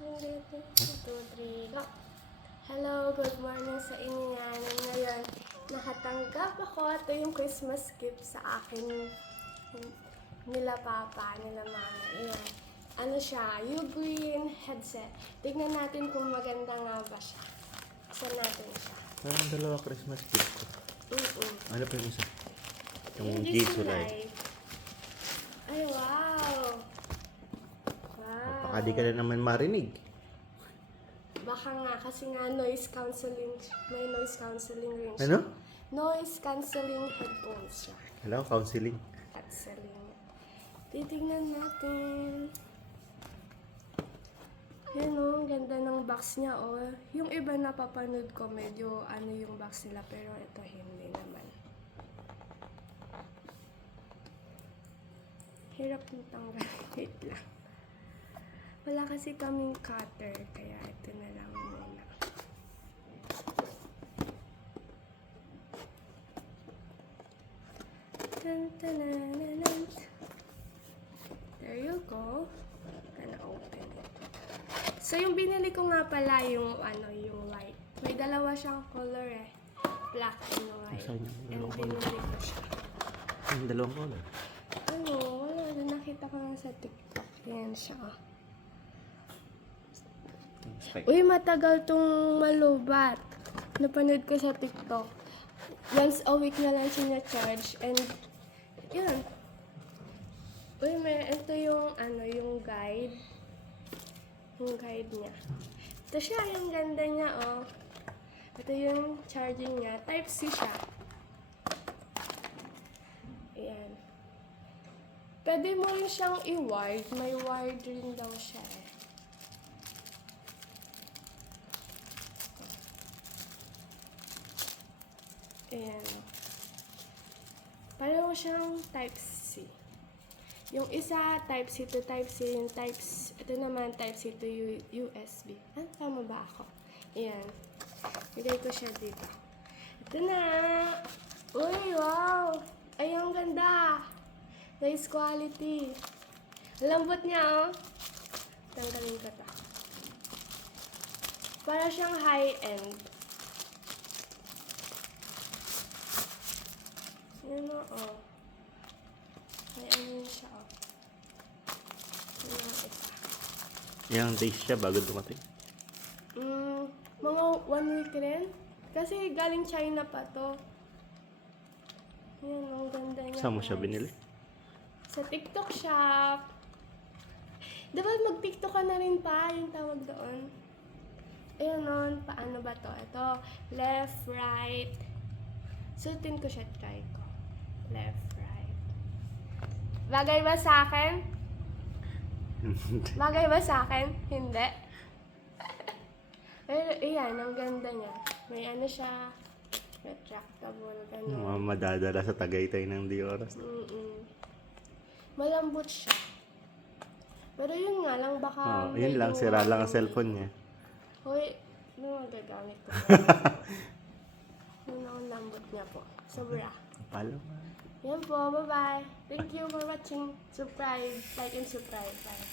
1, 2, 3, go! Hello, good morning sa inyo yan. Ngayon, nakatanggap ako. Ito yung Christmas gift sa akin nila papa, nila mama. Ayan. Ano siya? Ugreen headset. Tignan natin kung maganda nga ba siya. Buksan natin siya. Parang dalawa Christmas gift ko. Ano pa yung isa? Yung Hindi Jisoo sila Light. Ay, wow! Wow! Baka di ka na naman marinig. Baka nga, kasi nga noise cancelling. May noise cancelling rin siya. Ano? Noise cancelling headphones siya. Hello, counseling. Cancelling. Titignan natin. Yan o, ang ganda ng box niya o. Yung iba napapanood ko, medyo ano yung box nila, pero ito hindi naman. Hirap yung tanggal. Wait lang. Wala kasi kaming cutter, kaya ito na lang muna. Tan-tan-nan-nan. There you go. Gonna open it. So, yung binili ko nga pala yung yung white. May dalawa siyang color eh. Black and white. Saan yung And dalawang binili ko siya. Yung dalawang color. Ano, wala na. Nakita ko lang sa TikTok. Yan siya. Uy, matagal tong malubat. Napanood ko sa TikTok. Once a week na lang siya na-charge. And, yun. Uy, ito yung, yung guide. Yung guide niya. Ito siya, yung ganda niya, oh. Ito yung charging niya. Type-C siya. Ayan. Pwede mo rin siyang i-wired. May wired rin daw siya, eh. Ayan. Pareho siyang Type-C. Yung isa, Type-C to Type-C. Yung ito naman, Type-C to USB. Ah, tama ba ako? Ayan. Bigay ko siya dito. Ito na! Uy, wow! Ay, ang ganda! Nice quality. Lambot niya, oh. Tanggalin ko to. Para siyang high-end. Yan o, oh. May ano siya, oh. Yan ang isa. Yung days siya bago dumating. Mga 1 week rin. Kasi galing China pa to. Yan, ang ganda niya. Saan mo siya guys. binili? Sa TikTok shop. Diba mag-TikTok ka na rin pa, yung tawag doon. Ayun nun, paano ba to? Ito, left, right. Suotin ko siya, try ko. Left, right. Bagay ba sa akin? Bagay ba sa akin? Hindi. Pero, iyan, ang ganda niya. May ano siya, retractable, gano'n. Madadala sa Tagaytay ng di oras. Malambot siya. Pero yun nga lang, baka... Yun lang, sira lang ang cellphone niya. Hoy, ano magagamit ko? Yun ang lambot niya po. Sobra. Palo. Yan po, bye-bye. Thank you for watching. Subscribe, like and subscribe. Bye.